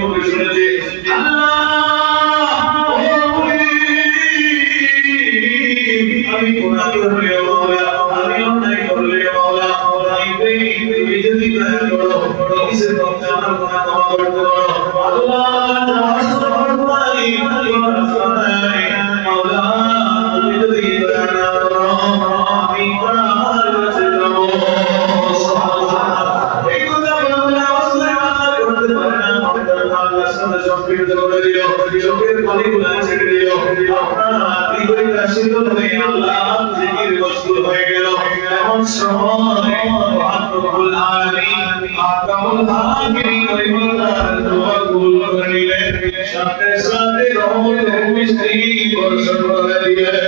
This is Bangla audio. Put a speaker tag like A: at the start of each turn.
A: মুখে শুনেছি আমি গুনাহ করলে আমি অন্যায় করলে তুমি যদি দয়া করো আমার গুনাহ ক্ষমা করতে পারো আমাদের দ্বারা আল্লাহর সামনে সম্পৃক্ত করে দিও চোখের পানিগুলো ছেড়ে দিও আপনার হৃদয়টা শীতল হয়ে আল্লাহ জিকির মশগুল হয়ে গেল এমন সময় মহাপ্রভুল আলামিন আকামুল হাকিমিন করিমুল্লাহ দোয়া কবুল করে নিলেন সাথে সাথে রহমত মিষ্টি বর্ষণ করে দিলেন